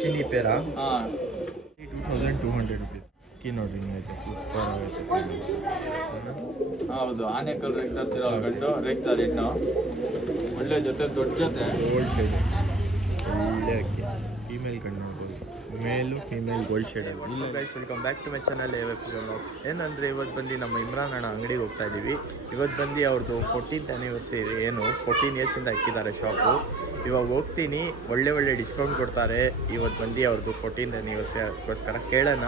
ಚಿನಿ ಪೇರ ಹಾಂ 2200 rupees key ನೋಡ್ರಿ ಹಿಂಗೈತೆ super ಆಗೈತೆ. ಹೌದು, ಆನೆಕಲ್ ರೇಗ್ತಿರೋ ಗಂಡು ರೇಗ್ತಾರೆ ಹೆಣ್ಣು. ಒಳ್ಳೆ ಜೊತೆ, ದೊಡ್ಡ ಜೊತೆ. ಗೋಲ್ಡ್ ಶೇಡ್ ಒಳ್ಳೆ ಅಕ್ಕಿ. ಫೀಮೇಲ್ ಕಣ್ಣು ನೋಡ್ಬೋದು, ಮೇಲು ಫೀಮೇಲ್ ಗೋಲ್ಡ್ ಶೇಡಲ್ಲಿ. ಇಲ್ಲ guys, welcome back to my channel vlogs. ಏನಂದರೆ ಇವತ್ತು ಬಂದು ನಮ್ಮ ಇಮ್ರಾನ್ ಅಣ್ಣ ಅಂಗಡಿಗೆ ಹೋಗ್ತಾ ಇದ್ದೀವಿ. ಇವತ್ತು ಬಂದು ಅವ್ರದ್ದು 14th ಆ್ಯನಿವರ್ಸರಿ, 14 ಇಯರ್ಸಿಂದ ಹಾಕಿದ್ದಾರೆ ಶಾಪು. ಇವಾಗ ಹೋಗ್ತೀನಿ, ಒಳ್ಳೆ ಡಿಸ್ಕೌಂಟ್ ಕೊಡ್ತಾರೆ. ಇವತ್ತು ಬಂದು ಅವ್ರದ್ದು 14th ಆ್ಯನಿವರ್ಸರಿಗೋಸ್ಕರ ಕೇಳೋಣ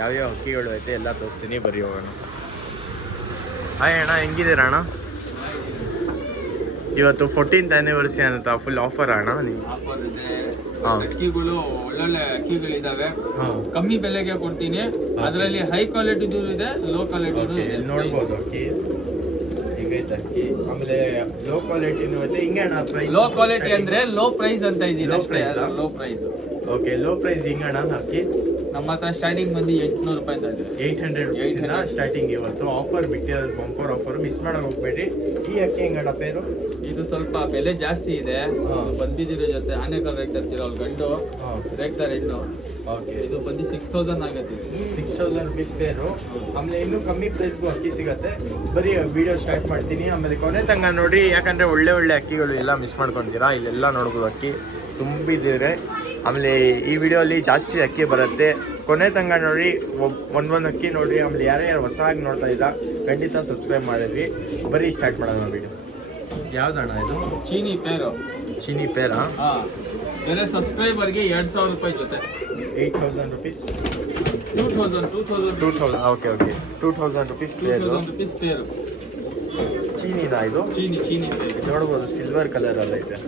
ಯಾವ್ಯಾವ ಹಕ್ಕಿಗಳು ಐತೆ ಎಲ್ಲ ತೋರಿಸ್ತೀನಿ, ಬರೀ ಹೋಗೋಣ. ಹಾಯ್ ಅಣ್ಣ, ಹೆಂಗಿದ್ದೀರ ಅಣ್ಣ? ಇವತ್ತು 14th ಆ್ಯನಿವರ್ಸರಿ ಅಂತ ಫುಲ್ ಆಫರ್ ಅಣ್ಣ ನೀವು? ಆಫರ್ ಇದೆ. ಅಕ್ಕಿಗಳು ಒಳ್ಳೊಳ್ಳೆ ಅಕ್ಕಿಗಳಿದಾವೆ. ಕಮ್ಮಿ ಬೆಲೆಗೆ ಕೊಡ್ತೀನಿ. ಅದರಲ್ಲಿ ಹೈ ಕ್ವಾಲಿಟಿದು ಇದೆ, ಲೋ ಕ್ವಾಲಿಟಿದು ಇದೆ. ನೋಡ್ಬೋದು ಅಕ್ಕಿ ಹಿಂಗೈತೆ ಅಕ್ಕಿ. ಆಮೇಲೆ ಲೋ ಕ್ವಾಲಿಟಿನೂ ಐತೆ. ಹಿಂಗೆ ಅಣ್ಣ ಪ್ರೈಸ್? ಲೋ ಕ್ವಾಲಿಟಿ ಅಂದ್ರೆ ಲೋ ಪ್ರೈಸ್ ಅಂತ ಇದೀನಿ. Low price. Okay, low price ಹಿಂಗಣ್ಣ ಅಕ್ಕಿ? ನಮ್ಮ ಹತ್ರ ಸ್ಟಾರ್ಟಿಂಗ್ ಬಂದು 800 ರೂಪಾಯಿ ಇದೆ. 800 ರುಪೀಸಿಂದ ಸ್ಟಾರ್ಟಿಂಗ್. ಇವತ್ತು ಆಫರ್ ಬಿಟ್ಟಿರೋದು, ಬಂಪರ್ ಆಫರ್, ಮಿಸ್ ಮಾಡಕ್ಕೆ ಹೋಗ್ಬೇಡಿ. ಈ ಅಕ್ಕಿ ಹೆಂಗಣ್ಣ ಪೇರು? ಇದು ಸ್ವಲ್ಪ ಬೆಲೆ ಜಾಸ್ತಿ ಇದೆ. ಬಂದಿದ್ದೀರ ಜೊತೆ ಆನೆಕಲ್ ರೇಗ್ತಿರೋ ಅವ್ರ ಗಂಡು ರೇಗ್ತಾರೆ ಹೆಣ್ಣು. ಓಕೆ, ಇದು ಬಂದು 6000 ಆಗುತ್ತೆ. 6000 ರುಪೀಸ್ ಪೇರು. ಆಮೇಲೆ ಇನ್ನೂ ಕಮ್ಮಿ ಪ್ರೈಸ್ಗೂ ಅಕ್ಕಿ ಸಿಗುತ್ತೆ. ಬರೀ ವಿಡಿಯೋ ಸ್ಟಾರ್ಟ್ ಮಾಡ್ತೀನಿ, ಆಮೇಲೆ ಕೊನೆ ತನಕ ನೋಡಿ. ಯಾಕಂದರೆ ಒಳ್ಳೆ ಅಕ್ಕಿಗಳು ಎಲ್ಲ ಮಿಸ್ ಮಾಡ್ಕೊತೀರಾ. ಇಲ್ಲೆಲ್ಲ ನೋಡ್ಬೋದು ಅಕ್ಕಿ ತುಂಬಿದ್ದೀರೆ. ಆಮೇಲೆ ಈ ವಿಡಿಯೋಲಿ ಜಾಸ್ತಿ ಅಕ್ಕಿ ಬರುತ್ತೆ, ಕೊನೆ ತನಕ ನೋಡಿ. ಒಂದೊಂದು ಅಕ್ಕಿ ನೋಡಿರಿ. ಆಮೇಲೆ ಯಾರ್ಯಾರು ಹೊಸದಾಗಿ ನೋಡ್ತಾ ಇದ್ದ ಖಂಡಿತ ಸಬ್ಸ್ಕ್ರೈಬ್ ಮಾಡಿದ್ವಿ. ಬರೀ ಸ್ಟಾರ್ಟ್ ಮಾಡೋಣ ವಿಡಿಯೋ. ಯಾವ್ದಣ್ಣ ಇದು? ಚೀನಿ ಪೇರು. ಚೀನಿ ಪೇರಾ? ಹಾಂ, ಬೇರೆ ಸಬ್ಸ್ಕ್ರೈಬರ್ಗೆ 2000 ರೂಪಾಯಿ ಜೊತೆ. 8000 ರುಪೀಸ್? 2000. ಓಕೆ 2000 ರುಪೀಸ್ ಪೇರು. 2000 ರೂಪೀಸ್ ಪೇರು. ಚೀನಿನಾ ಇದು? ಚೀನಿ ಪೇರು ನೋಡ್ಬೋದು, ಸಿಲ್ವರ್ ಕಲರಲ್ಲಿ ಐತೆ.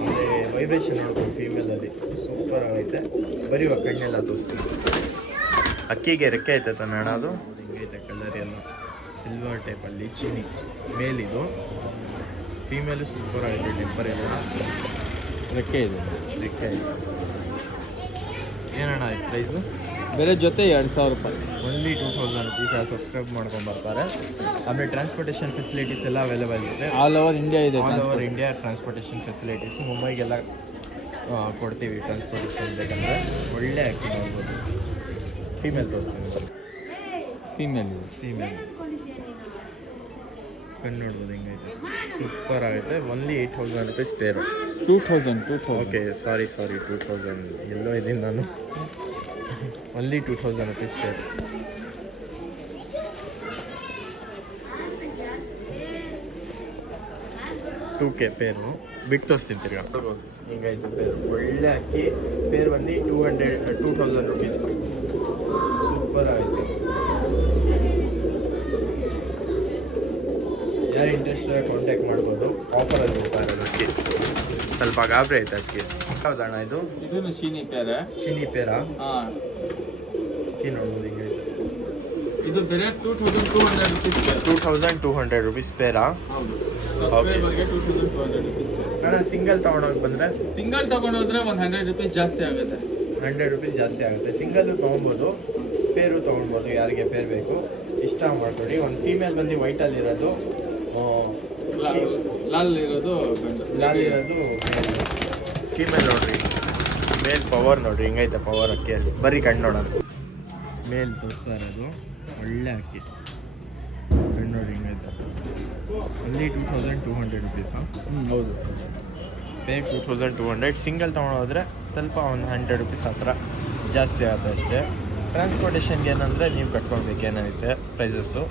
ಆಮೇಲೆ ವೈಬ್ರೇಷನ್ ನೋಡ್ಬೋದು ಫೀಮೇಲಲ್ಲಿ, ಸೂಪರ್ ಆಗೈತೆ. ಬರೀ ಕಣ್ಣೆಲ್ಲ ತೋರಿಸ್ತೀನಿ. ಅಕ್ಕಿಗೆ ರೆಕ್ಕೆ ಐತೆ ತಾನೆ ಅಣ್ಣ ಅದು? ಹಿಂಗೈತೆ ಕಲರ್ ಎಲ್ಲ ಸಿಲ್ವರ್ ಟೈಪಲ್ಲಿ. ಚೀನಿ ಮೇಲಿದು, ಫೀಮೇಲು ಸೂಪರ್ ಆಗೈತೆ. ಟೆಂಪರ್ ಎಲ್ಲ ರೆಕ್ಕೆ ಇದೆ. ರೆಕ್ಕೆ ಐತೆ. ಏನಣ್ಣ ಈ ಪ್ರೈಸು? ಬೇರೆ ಜೊತೆ 2000 ರೂಪಾಯಿ. Only 2000 rupees. ಸಬ್ಸ್ಕ್ರೈಬ್ ಮಾಡ್ಕೊಂಬರ್ತಾರೆ. ಆಮೇಲೆ ಟ್ರಾನ್ಸ್ಪೋರ್ಟೇಷನ್ ಫೆಸಿಲಿಟೀಸ್ ಎಲ್ಲ ಅವೈಲೇಬಲ್ ಇದೆ. ಆಲ್ ಓವರ್ ಇಂಡಿಯಾ ಇದೆ. All over India transportation facilities. ಮುಂಬೈಗೆಲ್ಲ ಕೊಡ್ತೀವಿ ಟ್ರಾನ್ಸ್ಪೋರ್ಟೇಷನ್ ಬೇಕಂದರೆ. ಒಳ್ಳೆ ಅಕ್ಕಿ ನೋಡ್ಬೋದು. ಫೀಮೇಲ್ ತೋರಿಸ್ತೀನಿ. ಫೀಮೇಲ್ ಕಣ್ಣು ನೋಡ್ಬೋದು ಹಿಂಗೈತೆ, ಸೂಪರ್ ಆಗೈತೆ. ಓನ್ಲಿ 8000 ರುಪೀಸ್ ಪೇರು. 2000. ಓಕೆ, ಸಾರಿ 2000 ಎಲ್ಲೋ ಇದ್ದೀನಿ ನಾನು. ಓನ್ಲಿ 2000 ರುಪೀಸ್ ಪೇರು. $2K ಪೇರು. ಬಿಟ್ಟು ತೋರಿಸ್ತೀನಿ ತಿರ್ಗಾ. ಹಿಂಗೈತೆ ಪೇರು. ಒಳ್ಳೆ ಅಕ್ಕಿ. ಪೇರು ಬಂದು 2000 ರುಪೀಸ್. ಸೂಪರ್ ಆಗೈತೆ. ಯಾರು ಇಂಟ್ರೆಸ್ಟ್ ಕಾಂಟ್ಯಾಕ್ಟ್ ಮಾಡ್ಬೋದು. ಆಫರಲ್ಲಿ ಹೋಗ್ತಾ ಇರೋದು ಅಕ್ಕಿ. ಸ್ವಲ್ಪ ಗಾಬರಿ ಐತೆ ಅಕ್ಕಿ. ಹೌದಣ್ಣ ಇದು? ಇದನ್ನು ಚೀನಿ ಪೇರೆ. ಚೀನಿ ಪೇರಾ? ಹಾಂ, ಅಕ್ಕಿ ನೋಡ್ಬೋದು ಹಿಂಗೈತೆ. ಇದು ಬೇರೆ 2200 ರೂಪೀಸ್ ಪೇರ್. 2200 ರುಪೀಸ್ ಪೇರಾ? ಹೌದು. ಸಬ್ಸ್ಕ್ರೈಬರ್ಗೆ 2200 ರೂಪೀಸ್ ಪೇರ್. ಅಣ್ಣ ಸಿಂಗಲ್ ತೊಗೊಂಡೋಗಿ ಬಂದರೆ? ಸಿಂಗಲ್ ತೊಗೊಂಡೋದ್ರೆ ಒಂದು 100 ರೂಪೀಸ್ ಜಾಸ್ತಿ ಆಗುತ್ತೆ. 100 ರೂಪೀಸ್ ಜಾಸ್ತಿ ಆಗುತ್ತೆ. ಸಿಂಗಲ್ಲು ತೊಗೊಬೋದು, ಪೇರು ತೊಗೊಳ್ಬೋದು. ಯಾರಿಗೆ ಪೇರ್ ಬೇಕು ಇಷ್ಟ ಮಾಡ್ಕೊಳ್ಳಿ. ಒಂದು ಫೀಮೇಲ್ ಬಂದು ವೈಟಲ್ಲಿರೋದು, ಲಾಲ್ ಇರೋದು ಗಂಡು. ಲಾಲ್ ಇರೋದು ಫೀಮೇಲ್. ನೋಡ್ರಿ ಮೇಲ್ ಪವರ್ ನೋಡ್ರಿ ಹಿಂಗೈತೆ ಪವರ್ ಅಕ್ಕಿಯಲ್ಲಿ. ಬರೀ ಕಣ್ಣು ನೋಡೋಣ. ಮೇಲ್ ತೋರಿಸ್ತಾ ಇರೋದು ಒಳ್ಳೆ ಅಕ್ಕಿ. ಕಣ್ಣು ನೋಡ್ರಿ ಹಿಂಗೈತೆ. ಅಲ್ಲಿ 2200 ರುಪೀಸಾ? ಹೌದು. ಪೇರ್ 2200. ಸಿಂಗಲ್ ತೊಗೊಂಡೋದ್ರೆ ಸ್ವಲ್ಪ ಒಂದು 100 ರುಪೀಸ್ ಹತ್ರ ಜಾಸ್ತಿ ಆಗುತ್ತೆ ಅಷ್ಟೇ. ಟ್ರಾನ್ಸ್ಪೋರ್ಟೇಷನ್ಗೆ ಏನಂದರೆ ನೀವು ಕಟ್ಕೊಳ್ಬೇಕೇನೈತೆ ಪ್ರೈಸಸ್ಸು.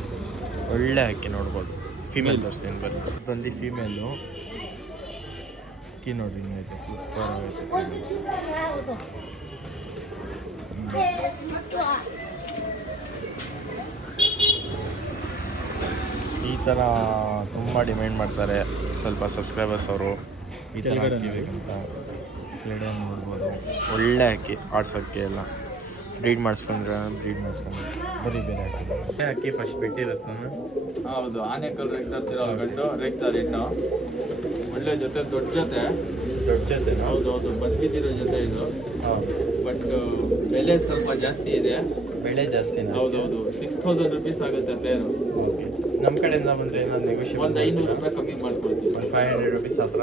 ಒಳ್ಳೆ ಅಕ್ಕಿ ನೋಡ್ಬೋದು. ಫೀಮೇಲ್ ತೋರಿಸ್ತೀನಿ ಬನ್ನಿ. ಬಂದು ಫೀಮೇಲು ಅಕ್ಕಿ ನೋಡ್ರಿ ಹಿಂಗೈತೆ, ಸೂಪರ್ ಆಗೈತೆ. ಈ ಥರ ತುಂಬ ಡಿಮ್ಯಾಂಡ್ ಮಾಡ್ತಾರೆ ಸ್ವಲ್ಪ ಸಬ್ಸ್ಕ್ರೈಬರ್ಸ್ ಅವರು. ಈ ಥರ ಅಕ್ಕಿ ಬೇಕಂತ ಕೆಳಗಡೆ ನೋಡ್ಬೋದು. ಒಳ್ಳೆ ಅಕ್ಕಿ ಆಡ್ಸೋಕ್ಕೆ ಎಲ್ಲ ಬ್ರೀಡ್ ಮಾಡಿಸ್ಕೊಂಡ್ರೆ ಬರೀ ಬೇರೆ ಅಕ್ಕಿ ಫಸ್ಟ್ ಬಿಟ್ಟಿರುತ್ತೆ ನಾನು. ಹೌದು, ಆನೆಕಲ್ ರೇಗ್ತಿರೋ ಗಂಡು ರೇಗ್ತಾರೆ ಹೆಣ್ಣು. ಒಳ್ಳೆ ಜೊತೆ, ದೊಡ್ಡ ಜೊತೆ. ಹೌದು, ಬಂದಿರೋ ಜೊತೆ ಇದು. ಬಟ್ ಬೆಲೆ ಸ್ವಲ್ಪ ಜಾಸ್ತಿ ಇದೆ. ಬೆಳೆ ಜಾಸ್ತಿ? ಹೌದು, 6000 ರೂಪೀಸ್ ಆಗುತ್ತೆ ಪೇರು. ಓಕೆ, ನಮ್ಮ ಕಡೆಯಿಂದ ಬಂದರೆ ಏನಾದ್ರು ನೆಗೋಷಿಯೇಟ್? ಒಂದು 500 ರೂಪಾಯಿ ಕಮ್ಮಿ ಮಾಡ್ಕೊಡ್ತೀವಿ. ಒಂದು 500 ರುಪೀಸ್ ಹತ್ರ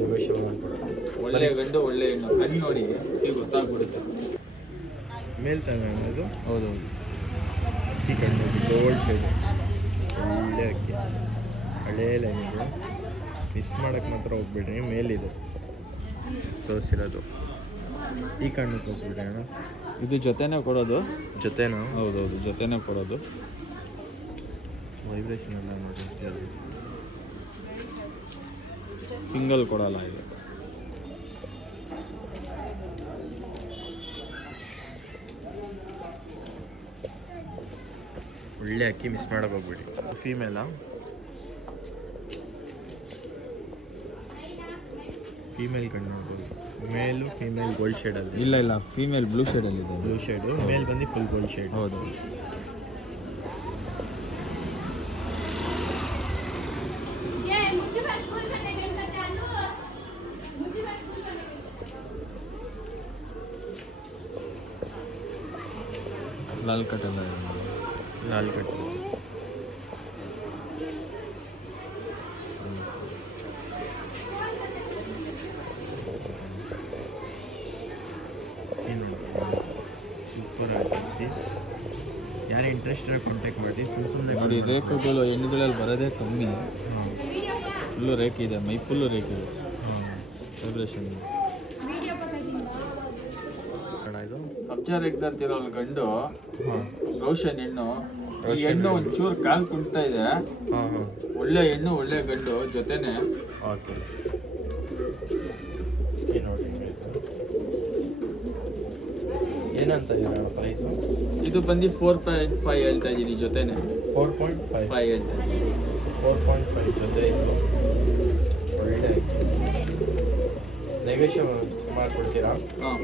ನೆಗೋಷಿಯೇಟ್ ಮಾಡ್ಕೊಡ್ತೀವಿ. ಒಳ್ಳೆ ಗಂಡು ಒಳ್ಳೆ ಹೆಣ್ಣು ಕಣ್ಣು ನೋಡಿ ಈಗ ಗೊತ್ತಾಗ್ಬಿಡುತ್ತೆ. ಮೇಲ್ ತಾನೆ ಅನ್ನೋದು. ಹೌದೌದು. ಈ ಕಣ್ಣು ಗೋಲ್ಡ್ ಶೇಡ್ ಒಳ್ಳೆ ಅಕ್ಕಿ, ಹಳೇ ಲೈನಿಗೆ ಮಿಸ್ ಮಾಡೋಕ್ಕೆ ಮಾತ್ರ ಹೋಗ್ಬಿಡ್ರಿ. ಮೇಲಿದೆ ತೋರಿಸಿರೋದು. ಈ ಕಣ್ಣು ತೋರಿಸ್ಬಿಡ್ರಿ ಅಣ್ಣ. ಇದು ಜೊತೆನೇ ಕೊಡೋದು. ಜೊತೆನಾ? ಹೌದೌದು, ಜೊತೆನೇ ಕೊಡೋದು. ವೈಬ್ರೇಷನ್ ಎಲ್ಲ ನೋಡಿ, ಸಿಂಗಲ್ ಕೊಡಲ್ಲ ಇದು. ಒಳ್ಳೆ ಅಕ್ಕಿ, ಮಿಸ್ ಮಾಡೋಕೆ ಹೋಗ್ಬಿಡಿ. ಫೀಮೇಲಾ? ಫೀಮೇಲ್ ಕಣ್ಣು ನೋಡ್ಬೋದು. ಮೇಲು ಫೀಮೇಲ್ ಗೋಲ್ಡ್ ಶೇಡಲ್ಲಿ. ಇಲ್ಲ ಫೀಮೇಲ್ ಬ್ಲೂ ಶೇಡಲ್ಲಿ ಇದೆ. ಬ್ಲೂ ಶೇಡು, ಮೇಲ್ ಬಂದು ಫುಲ್ ಗೋಲ್ಡ್ ಶೇಡ್. ಹೌದು. ಲಾಲ್ ಕಟ್ ಎಲ್ಲ ಲಾಲ್ ಕಟ್. ಸೂಪರ್ ಆಗ್ತೈತಿ. ಯಾರು ಇಂಟ್ರೆಸ್ಟ್ ಕಾಂಟ್ಯಾಕ್ಟ್ ಮಾಡಿ. ಸುಮ್ಮನೆ ನೋಡಿ, ರೇಖೆಗಳು ಹೆಣ್ಣುಗಳಲ್ಲಿ ಬರೋದೇ ಕಮ್ಮಿ. ಫುಲ್ಲು ರೇಖೆ ಇದೆ, ಮೈ ಫುಲ್ಲು ರೇಖೆ ಇದೆ. ವೈಬ್ರೇಷನ್ ಇದೆ. ಇದು ಸಬ್ಜಾ ರೇಖೆ ಗಂಡು ರೋಷನ್ ಹೆಣ್ಣು. ಈ ಹೆಣ್ಣು ಒಂಚೂರು ಕಾಲು ಕುಂಟ್ತಾ ಇದೆ. ಒಳ್ಳೆ ಹೆಣ್ಣು ಒಳ್ಳೆ ಗಂಡು ಜೊತೆನೆ. ಓಕೆ, ನೋಡಿ ಏನಂತ ಇದ್ದೀರಾ ಪ್ರೈಸು? ಇದು ಬಂದು 4.5 ಹೇಳ್ತಾ ಇದ್ದೀನಿ ಜೊತೆನೆ. 4.5 ಹೇಳ್ತಾ ಇದ್ದೀನಿ. 4.5 ಜೊತೆ ಇತ್ತು. ಒಳ್ಳೆ ನೆಗೋಷಿಯೇಟ್ ಮಾಡ್ಕೊಡ್ತೀರಾ?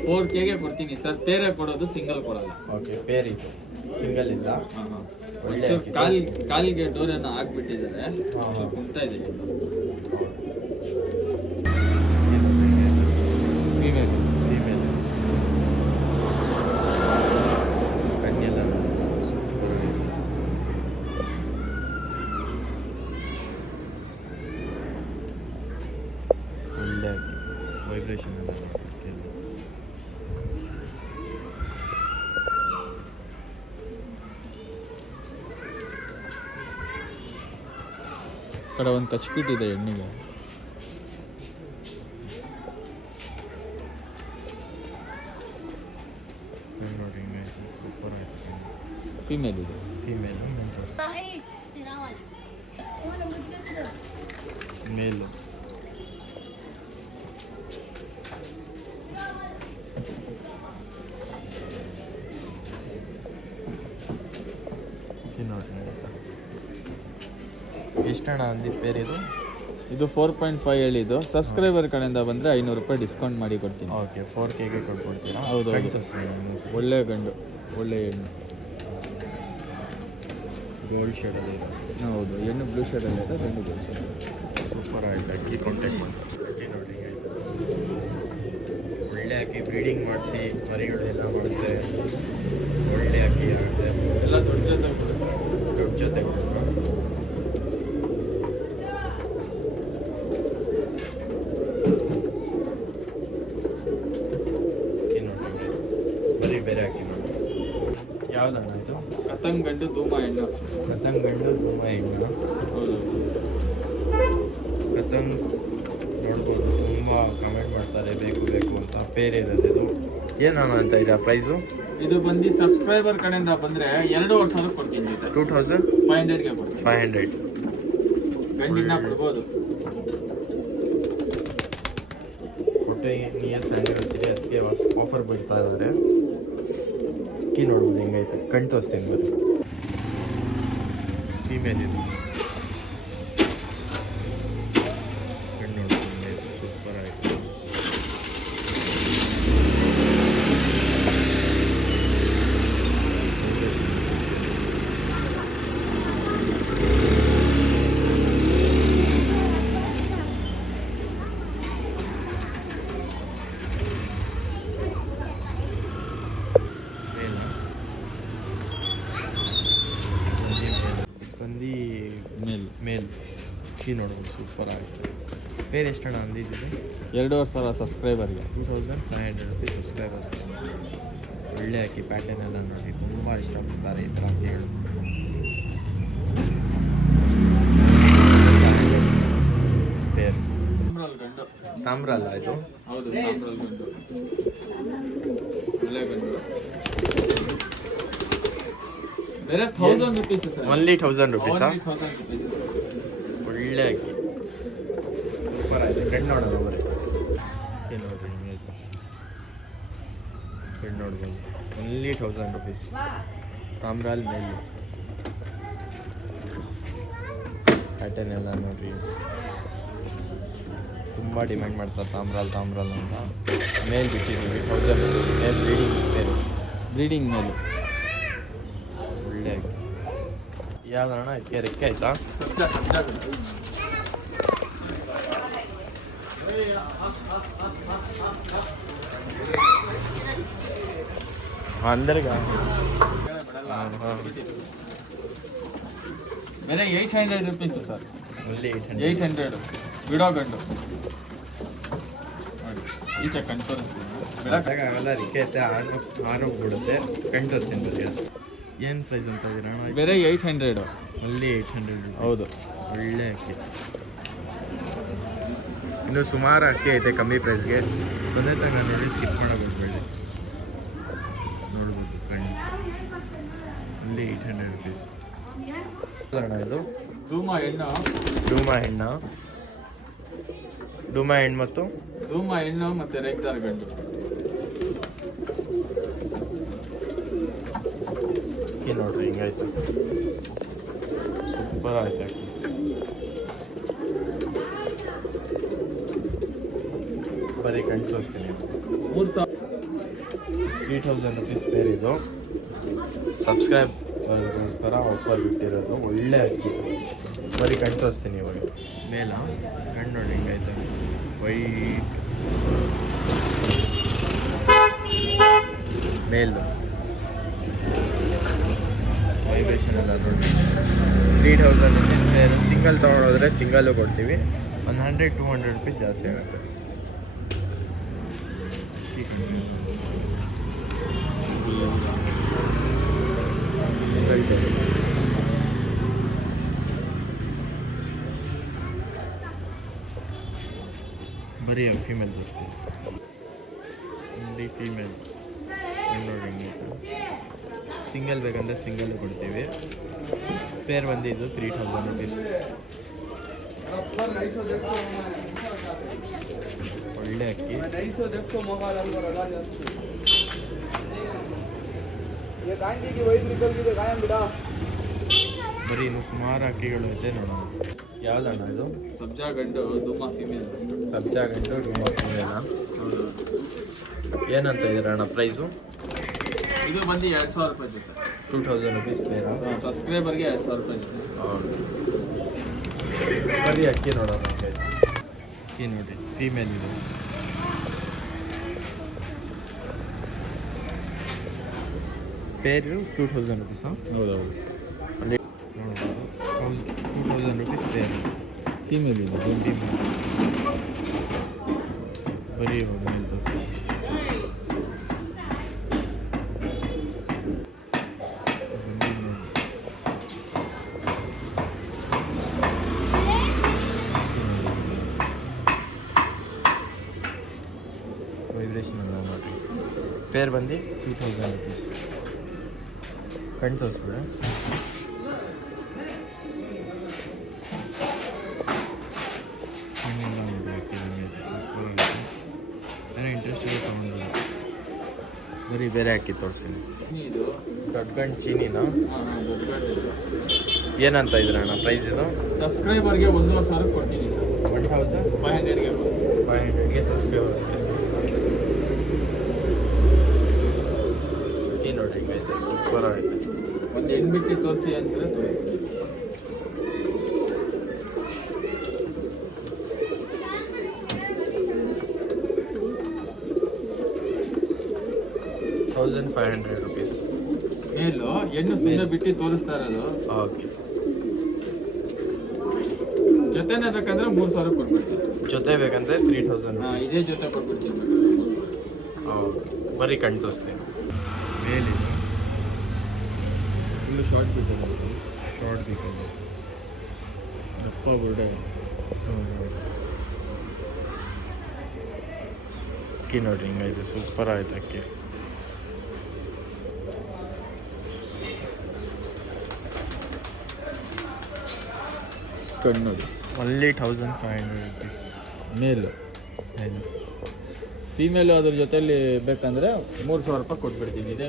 4Kಗೆ ಕೊಡ್ತೀನಿ ಸರ್. ಪೇರೆ ಕೊಡೋದು, ಸಿಂಗಲ್ ಕೊಡಲ್ಲ. ಓಕೆ, ಪೇರ್ ಇದು, ಸಿಂಗಲ್ ಇಲ್ಲ. ಒಳ್ಳೆ ಕಾಲಿಗೆ ಡೋರನ್ನು ಹಾಕ್ಬಿಟ್ಟಿದ್ದಾರೆ. ಕುಂತಾ ಇದೆ. ಫೀಮೇಲ್ ಕಣ್ಣೆಲ್ಲ ಒಳ್ಳೆ ವೈಬ್ರೇಷನ್ ಎಲ್ಲ ಕಡೆ ಒಂದು ಕಚ್ಬಿಟ್ಟಿದೆ ಹೆಣ್ಣಿಗೆ. ನೋಡಿ, ಸೂಪರ್ ಆಯ್ತು. ಫೀಮೇಲ್ ಇದೆ. ಫೀಮೇಲ್ ಮೇಲು. ನೋಡ್ರಿ, ಎಷ್ಟಣ್ಣ ಅಂದಿದ್ದು ಪೇರ್ ಇದು? ಇದು 4.5 ಹೇಳಿದ್ದು. ಸಬ್ಸ್ಕ್ರೈಬರ್ ಕಡೆಯಿಂದ ಬಂದರೆ 500 ರೂಪಾಯಿ ಡಿಸ್ಕೌಂಟ್ ಮಾಡಿ ಕೊಡ್ತೀನಿ. ಓಕೆ, 4Kಗೆ ಕೊಟ್ಕೊಡ್ತೀರಾ? ಹೌದು. ಒಳ್ಳೆ ಗಂಡು ಒಳ್ಳೆ ಹೆಣ್ಣು ಗೋಲ್ಡ್ ಶೇಡಲ್ಲಿ ಇದೆ. ಹೌದು, ಹೆಣ್ಣು ಬ್ಲೂ ಶೇಡಲ್ಲಿ ಇದೆ, ಗಂಡು ಗೋಲ್ಡ್ ಶೇಡ್. ಸೂಪರ್ ಆಯ್ತು. ಅಕ್ಕಿ ಕಾಂಟ್ಯಾಕ್ಟ್ ಮಾಡಿ. ಅಕ್ಕಿ ನೋಡಿ, ಒಳ್ಳೆ ಅಕ್ಕಿ ಬ್ರೀಡಿಂಗ್ ಮಾಡಿಸಿ ಮರಿಗಳೆಲ್ಲ ಮಾಡಿಸಿದ್ರೆ ಒಳ್ಳೆ ಅಕ್ಕಿ ಆಗುತ್ತೆ. ಎಲ್ಲ ದೊಡ್ಡ ಜೊತೆ ಕೊಡುತ್ತೆ. ದೊಡ್ಡ ಜೊತೆ ಬರೀ ಬೇರೆ ಅಕ್ಕಿ ನೋಡಿ. ಯಾವ್ದಣ್ಣ ಇದು? ಕತಂಗ್ ಗಂಡು ಧೂಮ ಹೆಣ್ಣು. ಕತಂಗ್ ಗಂಡು ಧೂಮ ಹೆಣ್ಣು. ಹೌದು. ಕತಂಗ್ ನೋಡ್ಬೋದು, ತುಂಬ ಕಮೆಂಟ್ ಮಾಡ್ತಾರೆ ಬೇಕು ಅಂತ. ಪೇರ್ ಇರೋದು ಇದು. ಏನಣ್ಣ ಅಂತ ಇದೆ ಪ್ರೈಸು? ಇದು ಬಂದು ಸಬ್ಸ್ಕ್ರೈಬರ್ ಕಡೆಯಿಂದ ಬಂದರೆ 2,500 ಕೊಡ್ತೀನಿ ಜೊತೆ. 2,500ಗೆ ಕೊಡ್ತೀನಿ. 500 ಗಂಡಿನ ಬಿಡ್ಬೋದು. ನಿಯರ್ಸ್ ಆ್ಯನಿವರ್ಸರಿ ಅದಕ್ಕೆ ಆಫರ್ ಬಿಡ್ತಾ ಇದ್ದಾರೆ. ಅಕ್ಕಿ ನೋಡ್ಬೋದು ಹೆಂಗೈತೆ. ಕಣ್ ತೋರಿಸ್ತೀನಿ ಬರೀ. ಫೀಮೇಲ್ ಇದು. ಕಣ್ಣು ನೋಡ್ಬೋದು ಹೆಂಗೈತೆ. ಸೂಪರ್ ಆಯಿತು. ಮೇಲ್ ಅಕ್ಕಿ ನೋಡ್ಬೋದು, ಸೂಪರ್ ಆಗುತ್ತೆ. ಪೇರ್ ಎಷ್ಟಣ್ಣ ಅಂದಿದ್ದಿದೆ? 2,500 ಸಬ್ಸ್ಕ್ರೈಬರ್ಗೆ. 2500 rupees subscribers. ಒಳ್ಳೆ ಅಕ್ಕಿ ಪ್ಯಾಟರ್ನ್ ಎಲ್ಲ ನೋಡಿ ತುಂಬ ಇಷ್ಟಪಡ್ತಾರೆ ಈ ಥರ ಅಕ್ಕಿಗಳು. ಪೇರ್ ತಾಮ್ರಲ್ ಗಂಡು. ತಾಮ್ರ ಅಲ್ಲ ಇದು? ಹೌದು, ತಾಮ್ರಲ್ ಗಂಡು. ಒಳ್ಳೆ ಗಂಡು. ಬೇರೆ 1000 ರುಪೀಸ್ ಸರ್. ಓನ್ಲಿ 1000 ರುಪೀಸಾ? 1000 ರುಪೀಸ್. ಒಳ್ಳೆ ಅಕ್ಕಿ, ಸೂಪರ್ ಆಗಿದೆ. ಕಣ್ಣು ನೋಡೋಣ ಬರೀ. ಏನು ನೋಡ್ರಿ ಹಿಂಗೆ ಕಣ್ಣು ನೋಡ್ಬೋದು. Only 1000 rupees. ತಾಮ್ರಾಲ್ ಮೇಲು ಪ್ಯಾಟರ್ನ್ ಎಲ್ಲ ನೋಡ್ರಿ, ತುಂಬ ಡಿಮ್ಯಾಂಡ್ ಮಾಡ್ತಾರೆ ತಾಮ್ರಾಲ್ ಅಂತ. ಮೇಲ್ ಬಿಟ್ಟಿದ್ದೀವಿ 1000 ರುಪೀಸ್. ಮೇಲ್ ಬ್ರೀಡಿಂಗ್ ಮೇಲು ಒಳ್ಳೆ ಅಕ್ಕಿ. ಯಾವ್ದಣ್ಣ ಇದಕ್ಕೆ ರೆಕ್ಕೆ ಆಯ್ತಾ? अंदर का ಬೇರೆ 800 ರುಪೀಸ್ ಸರ್. ಓನ್ಲಿ 800 ಬಿಡೋ ಗಂಡು. ಈಚೆ ಕಣ್ ತೋರಿಸ್ತೀನಿ. ಬಿಡೋಕ್ಕಾಗಲ್ಲ, ರಿಕೆ ಐತೆ, ಆರು ಬಿಡುತ್ತೆ. ಕಣ್ ತೋರಿಸ್ತೀನಿ ಬರೀ. ಏನು ಪ್ರೈಸ್ ಅಂತ ಇದ್ದೀರಾ? ಬೇರೆ 800. ಓನ್ಲಿ 800. ಹೌದು, ಒಳ್ಳೆ ಅಕ್ಕಿ. ಇನ್ನು ಸುಮಾರು ಅಕ್ಕಿ ಐತೆ ಕಮ್ಮಿ ಪ್ರೈಸ್ಗೆ. ಬಂದೇ ತನಕ ನೋಡಿ, ಸ್ಕಿಪ್ ಮಾಡೋಕೆ ಹೋಗ್ಬೇಡಿ. ನೋಡ್ಬೋದು ಕಣ್ಣು. Only 800 rupees. ಅಣ್ಣ ಇದು ಧೂಮ ಹೆಣ್ಣು. ಡೂಮಾ ಹೆಣ್ಣು ಮತ್ತು ಧೂಮ ಹೆಣ್ಣು ಮತ್ತೆ ರೇಗ್ದಾರ್ ಗಂಡು. ಅಕ್ಕಿ ನೋಡ್ರಿ ಹಿಂಗಾಯ್ತು, ಸೂಪರ್ ಆಯ್ತು ಅಕ್ಕಿ. ಬರೀ ಕಣ್ ತೋರಿಸ್ತೀನಿ. 3000 ರುಪೀಸ್ ಪೇರ್ ಇದು. ಸಬ್ಸ್ಕ್ರೈಬರ್ಗೋಸ್ಕರ ಆಫರ್ ಬಿಟ್ಟಿರೋದು. ಒಳ್ಳೆ ಅಕ್ಕಿ. ಬರೀ ಕಣ್ ತೋರಿಸ್ತೀನಿ ಇವಾಗ. ಮೇಲ ಕಣ್ಣು ನೋಡಿ ಹಿಂಗಾಯ್ತು, ವೈಟ್ ಮೇಲ್ ವೈಬ್ರೇಷನ್ ಎಲ್ಲ ನೋಡಿ. 3000 ರುಪೀಸ್ ಪೇರು. ಸಿಂಗಲ್ ತೊಗೊಂಡೋದ್ರೆ ಸಿಂಗಲ್ಲು ಕೊಡ್ತೀವಿ. 100-200 ರುಪೀಸ್ ಜಾಸ್ತಿ ಆಗುತ್ತೆ. ಬರೀ ಫೀಮೇಲ್ ದೋಸ್ತಿ. ಫೀಮೇಲ್ ನೋಡಿ. ಸಿಂಗಲ್ ಬೇಕಂದರೆ ಸಿಂಗಲ್ ಕೊಡ್ತೀವಿ. ಪೇರ್ ಬಂದಿದ್ದು 3000 ರುಪೀಸ್. ಒಳ್ಳೆ ಅಕ್ಕಿ. ಬರೀ ಇನ್ನು ಸುಮಾರು ಅಕ್ಕಿಗಳು ಇದೆ ನೋಡೋಣ. ಯಾವ್ದಣ್ಣ ಇದು? ಸಬ್ಜಾ ಗಂಡು, ಧೂಮ ಫಿಮೇಲ್. ಸಬ್ಜಾ ಗಂಡು, ಧೂಮ ಫಿಮೇಲಾ? ಹೌದು. ಏನಂತ ಇದ್ದೀರ ಅಣ್ಣ ಪ್ರೈಸು? ಇದು ಬಂದು 2000 ರೂಪಾಯಿ ಜೊತೆ. 2000 ರುಪೀಸ್ ಪೇರಾ? ಸಬ್ಸ್ಕ್ರೈಬರ್ಗೆ 2000 ರೂಪಾಯಿ ಜೊತೆ. ಹೌದು. ಬರೀ ಅಕ್ಕಿ ನೋಡೋಣ. ಅಕ್ಕಿ ನೋಡಿ, ಫೀಮೇಲ್ ಇದು. ಪೇರು 2000 ರುಪೀಸಾ? ಹೌದೌದು. ಅಲ್ಲಿ ನೋಡ್ಬೋದು 2000 ರುಪೀಸ್ ಪೇರ್. ಫೀಮೇಲ್ ಇದೆ. ಬರೀ ಮೇಲೆ ದೋಸ್ತ. ವೈಬ್ರೇಷನ್ ಎಲ್ಲ ನೋಡಿ. ಪೇರ್ ಬಂದು 2000 ರುಪೀಸ್. ಕಣ್ ತೋರಿಸ್ಬಿಡ. ಕಣ್ಣೆಲ್ಲ ನೋಡಿ ಹಾಕಿದ್ದೀನಿ, ಸೂಪರಾಗಿದೆ. ಏನೋ ಇಂಟ್ರೆಸ್ಟ್ ಇದೆ ತೊಗೊಂಡು. ಬರೀ ಬೇರೆ ಹಾಕಿ ತೋರಿಸ್ತೀನಿ. ಇದು ದೊಡ್ಡ ಗಂಡು ಚೀನಿನಾ? ದೊಡ್ಡ ಗಂಡು. ಏನಂತ ಇದ್ರಣ್ಣ ಪ್ರೈಸ್ ಇದು? ಸಬ್ಸ್ಕ್ರೈಬರ್ಗೆ 1500 ಕೊಡ್ತೀನಿ ಸರ್. 1500ಗೆ ಸಬ್ಸ್ಕ್ರೈಬರ್ಸ್. ಏನು ನೋಡಿ ಹಿಂಗೈತೆ, ಸೂಪರ್ ಆಗೈತೆ. ಒಂದು ಹೆಣ್ಣು ಬಿಟ್ಟು ತೋರಿಸಿ ಅಂದರೆ ತೋರಿಸ್ತೀನಿ. ₹1500. ಮೇಲು ಹೆಣ್ಣು ಸುಮ್ಮನೆ ಬಿಟ್ಟು ತೋರಿಸ್ತಾ ಇರೋದು. ಓಕೆ. ಜೊತೆನೇ ಬೇಕಂದ್ರೆ 3,000 ಕೊಟ್ಬಿಡ್ತೀನಿ. ಜೊತೆ ಬೇಕಂದ್ರೆ 3,000. ಇದೇ ಜೊತೆ ಕೊಟ್ಬಿಡ್ತೀನಿ. ಹೌದು, ಬರೀ ಕಣ್ ತೋರಿಸ್ತೀನಿ. ಮೇಲಿದೆ ಫುಲ್ಲು ಶಾರ್ಟ್ ಬಿಟ್ಟಿದೆ. ಶಾರ್ಟ್ ಬೇಕಂದ್ರೆ ದಪ್ಪ ಬುರ್ಡೆ. ಅಕ್ಕಿ ನೋಡ್ರಿ ಹಿಂಗೈತೆ, ಸೂಪರ್ ಆಯ್ತು ಅಕ್ಕಿ. ಕಣ್ಣು ನೋಡಿ. Only 1,500 rupees. ಮೇಲು. ಫೀಮೇಲು ಅದ್ರ ಜೊತೆಲಿ ಬೇಕಂದ್ರೆ 3,000 ರೂಪಾಯಿ ಕೊಟ್ಬಿಡ್ತೀನಿ. ಇದೇ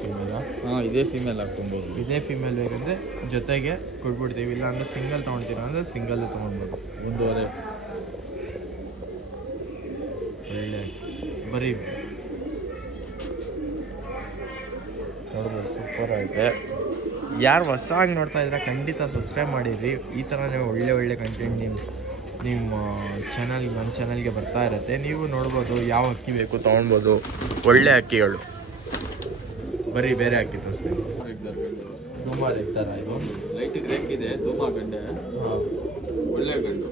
ಫೀಮೇಲಾ? ಇದೇ ಫೀಮೇಲ್ ಹಾಕ್ಕೊಬೋದು. ಇದೇ ಫೀಮೇಲ್ ಬೇಕಂದ್ರೆ ಜೊತೆಗೆ ಕೊಟ್ಬಿಡ್ತೀವಿ, ಇಲ್ಲ ಅಂದ್ರೆ ಸಿಂಗಲ್ ತೊಗೊಳ್ತೀರ ಅಂದರೆ ಸಿಂಗಲ್ ತೊಗೊಳ್ಬೋದು. 1.5. ಒಳ್ಳೆ ಬರೀ ನೋಡ್ಬೋದು, ಸೂಪರ್ ಐತೆ. ಯಾರು ಹೊಸಾಗಿ ನೋಡ್ತಾ ಇದ್ರೆ ಖಂಡಿತ ಸಬ್ಸ್ಕ್ರೈಬ್ ಮಾಡಿರಿ. ಈ ಥರನೇ ಒಳ್ಳೆ ಕಂಟೆಂಟ್ ನಿಮ್ಮ ನನ್ನ ಚಾನಲ್ಗೆ ಬರ್ತಾ ಇರುತ್ತೆ. ನೀವು ನೋಡ್ಬೋದು ಯಾವ ಅಕ್ಕಿ ಬೇಕು ತೊಗೊಳ್ಬೋದು. ಒಳ್ಳೆ ಅಕ್ಕಿಗಳು. ಬರೀ ಬೇರೆ ಅಕ್ಕಿ ತೋರಿಸ್ತೀನಿ. ಧೂಮ ರೆಗ್ತಾರ ಇದು. ಲೈಟಿಗೆ ರೇಖಿದೆ ಧೂಮ ಗಂಡೆ. ಒಳ್ಳೆ ಗಂಡು.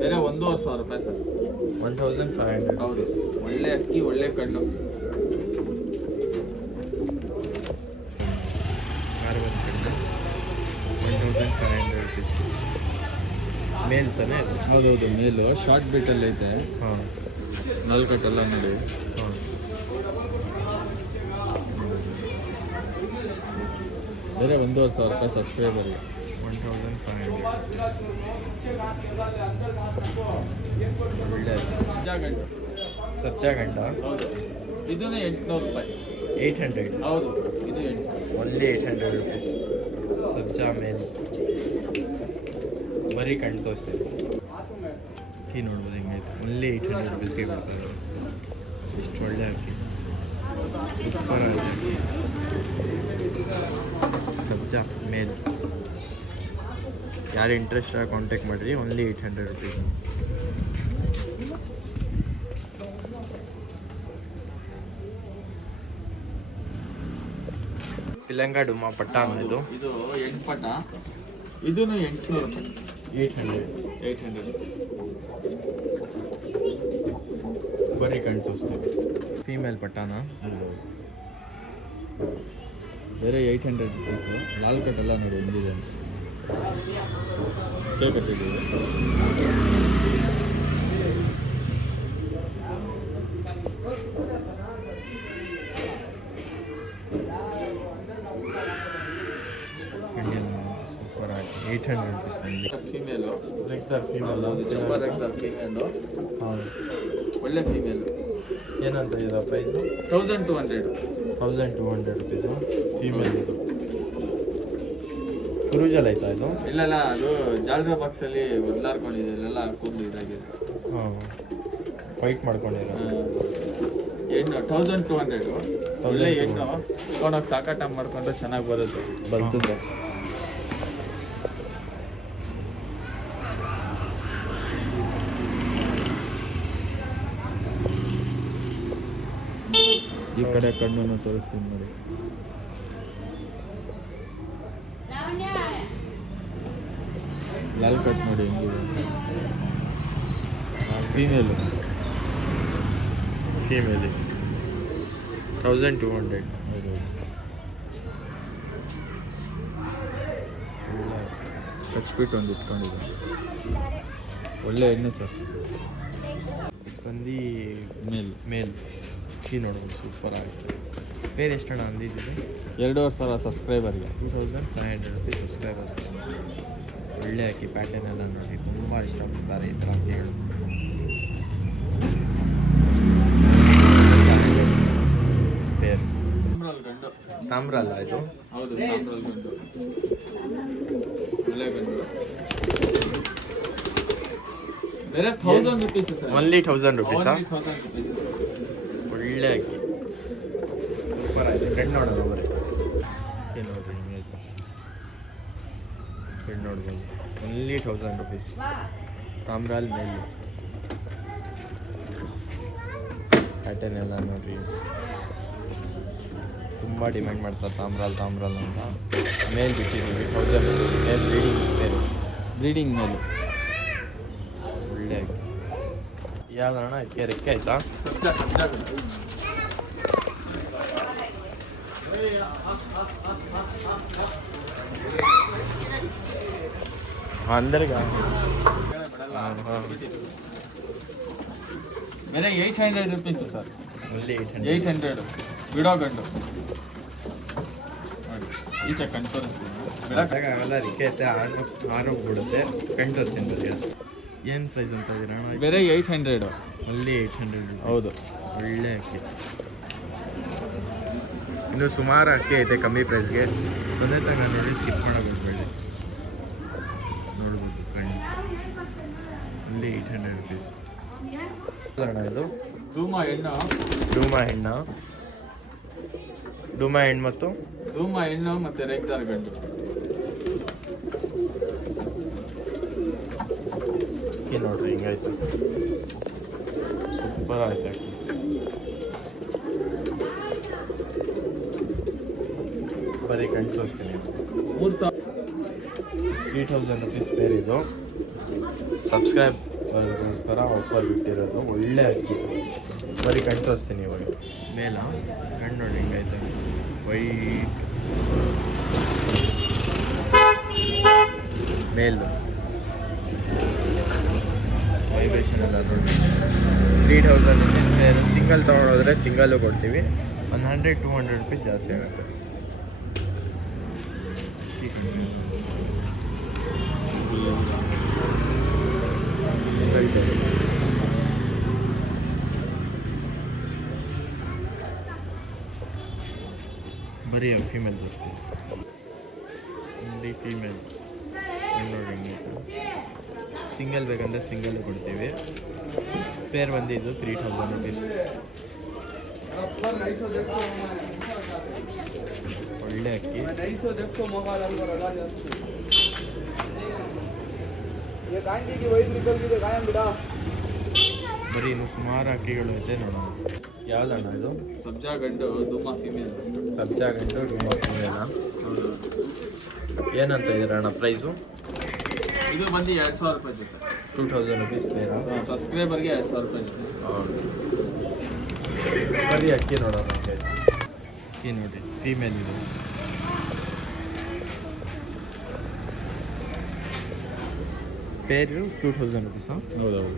ಬೇರೆ 1,500 ರೂಪಾಯಿ ಸರ್. 1,500. ಹೌದು, ಒಳ್ಳೆ ಅಕ್ಕಿ, ಒಳ್ಳೆ ಕಣ್ಣು. ಒಂದು ಕಣ್ಣು 1,500 rupees. ಮೇಲ್ ತಾನೇ ಅದು? ಹೌದೌದು, ಮೇಲು. ಶಾರ್ಟ್ ಬೀಟಲ್ಲಿ ಐತೆ. ಹಾಂ, 4 ಕಟ್ಟೆಲ್ಲ ನೋಡಿ. ಹಾಂ, ಬೇರೆ 1,500 ರೂಪಾಯಿ ಸಬ್ಸ್ಕ್ರೈಬರ್ಗೆ. 1,500. ಒಳ್ಳೆ ಗಂಡು. ಸಬ್ಜಾ ಗಂಡ. ಹೌದು, ಇದನ್ನೇ 800 ರೂಪಾಯಿ. 800. ಹೌದು, ಇದು 8. Only 800 rupees. ಸಬ್ಜಾ ಮೇಲ್. ಬರೀ ಕಣ್ಣು ತೋರಿಸ್ತೀನಿ. ಅಕ್ಕಿ ನೋಡ್ಬೋದು ಹೆಂಗೈತೆ. ಒನ್ಲಿ 800 rupeesಗೆ ಕೊಡ್ತಾರೆ. ಇಷ್ಟು ಒಳ್ಳೆ ಅಕ್ಕಿ, ಸೂಪರ್ ಆಗಿದೆ ಅಕ್ಕಿ. ಸಬ್ಜಾ ಮೇಲ್. ಯಾರು ಇಂಟ್ರೆಸ್ಟ್ ಆಗಿ ಕಾಂಟ್ಯಾಕ್ಟ್ ಮಾಡಿರಿ. Only 800 rupees. ಪಿಲಂಗ ಡುಮಾ ಪಟ್ಟಾನ ಇದು. ಇದು 8 ಪಟ. ಇದನ್ನು 800 ರೂಪಾಯಿ. 800. ಬರೀ ಕಣ್ ತೋರಿಸ್ತೀವಿ. ಫೀಮೇಲ್ ಪಟ್ಟಾನ. ಬೇರೆ 800 ರೂಪೀಸು. ಲಾಲ್ ಕಟ್ ಎಲ್ಲ ನೋಡಿ ಹೆಂಗಿದೆ. ಕಟ್ಟಿದ್ದೀವಿ. ಸೂಪರ್ ಆಗಿ 800 rupees. ಫೀಮೇಲು. ರೆಗ್ದರ್ ಫೀಮೇಲ್. ಜಂಬರ್ ರೆಗ್ದರ್ ಫೀಮೇಲು. ಹೌದು, ಒಳ್ಳೆ ಫೀಮೇಲು. ಏನಂತ ಇದರ ಪ್ರೈಸು? 1,200. 1,200 rupees. ಫೀಮೇಲ್ ಇದು. ಕ್ರೂಜಲ್ ಆಯ್ತಾ ಇದು? ಇಲ್ಲ, ಅದು ಜಾಲ್ರಾ ಬಾಕ್ಸಲ್ಲಿ ಒದ್ಲಾಡ್ಕೊಂಡಿದೆ. ಇಲ್ಲೆಲ್ಲ ಕೂದಲು ಇದಾಗಿದೆ. ಹಾಂ, ಫೈಟ್ ಮಾಡ್ಕೊಂಡಿರೋದು. ಹೆಣ್ಣು 1,200. ಒಳ್ಳೆ ಹೆಣ್ಣು. ತೊಗೊಂಡೋಗಿ ಸಾಕಾಟ ಮಾಡ್ಕೊಂಡ್ರೆ ಚೆನ್ನಾಗಿ ಬರುತ್ತೆ. ಬಲ್ತದೆ. ಈ ಕಡೆ ಕಣ್ಣನ್ನು ತೋರಿಸ್ತೀನಿ ನೋಡಿ. ಲಾಲ್ ಕಟ್ ನೋಡಿ ಹೆಂಗಿದೆ. ಫೀಮೇಲು. 1,200. ಹೌದು, ಹಚ್ಬಿಟ್ಟು ಒಂದು ಇಟ್ಕೊಂಡಿದೆ. ಒಳ್ಳೆ ಎಣ್ಣೆ ಸರ್. ಬಂದು ಮೇಲ್ ಅಕ್ಕಿ ನೋಡ್ಬೋದು, ಸೂಪರ್ ಆಗುತ್ತೆ. ಬೇರೆ ಎಷ್ಟು ಹಣ ಅಂದಿದ್ದೀವಿ? 2,500 ಸಬ್ಸ್ಕ್ರೈಬರ್ಗೆ. 2,500 rupees ಸಬ್ಸ್ಕ್ರೈಬರ್ಸ್. ಒಳ್ಳೆ ಅಕ್ಕಿ. ಪ್ಯಾಟರ್ನ್ ಎಲ್ಲ ನೋಡಿ ತುಂಬ ಇಷ್ಟಪಡ್ತಾರೆ ಈ ಥರ ಅಕ್ಕಿಗಳು. ಬೇರೆ ಗಂಡು. ತಾಮ್ರ ಅಲ್ಲ ಇದು? ಹೌದು, ತಾಮ್ರಲ್ಲಿ ಗಂಡು. ಒಳ್ಳೆ ಗಂಡು. ಬೇರೆ 1,000 rupees sir. Only 1,000 rupees. 1,000 rupees. ಒಳ್ಳೆ ಅಕ್ಕಿ, ಸೂಪರ್ ಆಗಿದೆ. ಕಣ್ಣು ನೋಡೋಣ ಬರೀ. ಏನು ನೋಡ್ರಿ ಹಿಂಗೈತೆ. ಕಣ್ಣು ನೋಡ್ಬೋದು. Only 1,000 rupees. ತಾಮ್ರಾಲ್ ಮೇಲೆ ಪ್ಯಾಟರ್ನ್ ಎಲ್ಲ ನೋಡ್ರಿ. ತುಂಬ ಡಿಮ್ಯಾಂಡ್ ಮಾಡ್ತಾರೆ ತಾಮ್ರಾಲ್ ಅಂತ. ಮೇಲ್ ಬಿಟ್ಟಿದ್ದೀವಿ 1000 ಮೇಲ್ ಬ್ರೀಡಿಂಗ್ ಬೇರೆ ಬ್ರೀಡಿಂಗ್ ಮೇಲೆ ಒಳ್ಳೆ ಯಾವ್ದಣ್ಣ ಇದಕ್ಕೆ ರೆಕ್ಕೆ ಆಯ್ತಾ अंदर का मेरे 800 रुपीस सर ओनली 800 ಬಿಡೋ ಗಂಡು ಈಚೆ ಕಣ್ ತೋರಿಸ್ತೀನಿ ಅವೆಲ್ಲ ರಿಕೆ ಐತೆ ಆರೋಗ್ಬಿಡುತ್ತೆ ಕಣ್ ತೋರಿಸ್ತೀನಿ ಬರೀ ಏನು ಪ್ರೈಸ್ ಅಂತ ಇದ್ದೀರಾ ಬೇರೆ 800 ಓನ್ಲಿ 800 ಹೌದು ಒಳ್ಳೆ ಅಕ್ಕಿ ಇನ್ನು ಸುಮಾರು ಅಕ್ಕಿ ಐತೆ ಕಮ್ಮಿ ಪ್ರೈಸ್ಗೆ ಒಂದೇ ತಗ ನೋಡಿ ಸ್ಕಿಪ್ ಮಾಡೋಕೆ ಹೋಗ್ಬೇಡಿ ನೋಡ್ಬೋದು ಕಣ್ಣು ಓನ್ಲಿ 800 ರುಪೀಸ್ ಅಣ್ಣ ಇದು ಧೂಮ ಹೆಣ್ಣು ಡೂಮಾ ಹೆಣ್ಣು ಮತ್ತು ಧೂಮ ಹೆಣ್ಣು ಮತ್ತೆ ರೇಗ್ದಾರ್ ಗಂಡು ಅಕ್ಕಿ ನೋಡ್ರಿ ಹಿಂಗಾಯ್ತು ಸೂಪರ್ ಆಯ್ತು ಅಕ್ಕಿ ಬರೀ ಕಣ್ ತೋರಿಸ್ತೀನಿ 3000 ರುಪೀಸ್ ಪೇರ್ ಇದು ಸಬ್ಸ್ಕ್ರೈಬರ್ಗೋಸ್ಕರ ಆಫರ್ ಬಿಟ್ಟಿರೋದು ಒಳ್ಳೆ ಅಕ್ಕಿ ಬರೀ ಕಣ್ ತೋರಿಸ್ತೀನಿ ಇವಾಗ ಮೇಲ ಕಣ್ಣು ನೋಡಿ ಹಿಂಗಾಯ್ತು ವೈಟ್ ಮೇಲ್ದು ವೈಬ್ರೇಷನ್ ಎಲ್ಲ ನೋಡಿ 3000 ರುಪೀಸ್ ಪೇರ್ ಸಿಂಗಲ್ ತೊಗೊಂಡೋದ್ರೆ ಸಿಂಗಲ್ಲು ಕೊಡ್ತೀವಿ 100-200 ರುಪೀಸ್ ಜಾಸ್ತಿ ಆಗುತ್ತೆ ಬರೀ ಫೀಮೇಲ್ ತೋರಿಸ್ತೀವಿ ಫೀಮೇಲ್ ನೋಡಿ ಸಿಂಗಲ್ ಬೇಕಂದರೆ ಸಿಂಗಲ್ ಕೊಡ್ತೀವಿ ಪೇರ್ ಬಂದಿದ್ದು 3000 ರುಪೀಸ್ ಒಳ್ಳೆ ಅಕ್ಕಿ ಬರೀ ಇನ್ನು ಸುಮಾರು ಅಕ್ಕಿಗಳು ಐತೆ ನೋಡೋಣ ಯಾವ್ದಣ್ಣ ಇದು ಸಬ್ಜಾ ಗಂಡು ಧೂಮ ಫಿಮೇಲ್ ಸಬ್ಜಾ ಗಂಟು ಡೂಮಾ ಫೀಮೇಲ ಹೌದು ಏನಂತ ಇದ್ದೀರ ಅಣ್ಣ ಪ್ರೈಸು ಇದು ಬಂದು 2000 ರೂಪಾಯಿ ಜೊತೆ 2000 ರುಪೀಸ್ ಪೇರಾ ಸಬ್ಸ್ಕ್ರೈಬರ್ಗೆ 2000 ರೂಪಾಯಿ ಜೊತೆ ಬರೀ ಅಕ್ಕಿ ನೋಡೋಣ ಅಕ್ಕಿ ನೋಡಿ ಫೀಮೇಲ್ ಇದು ಪೇರು 2000 ರುಪೀಸಾ ಹೌದೌದು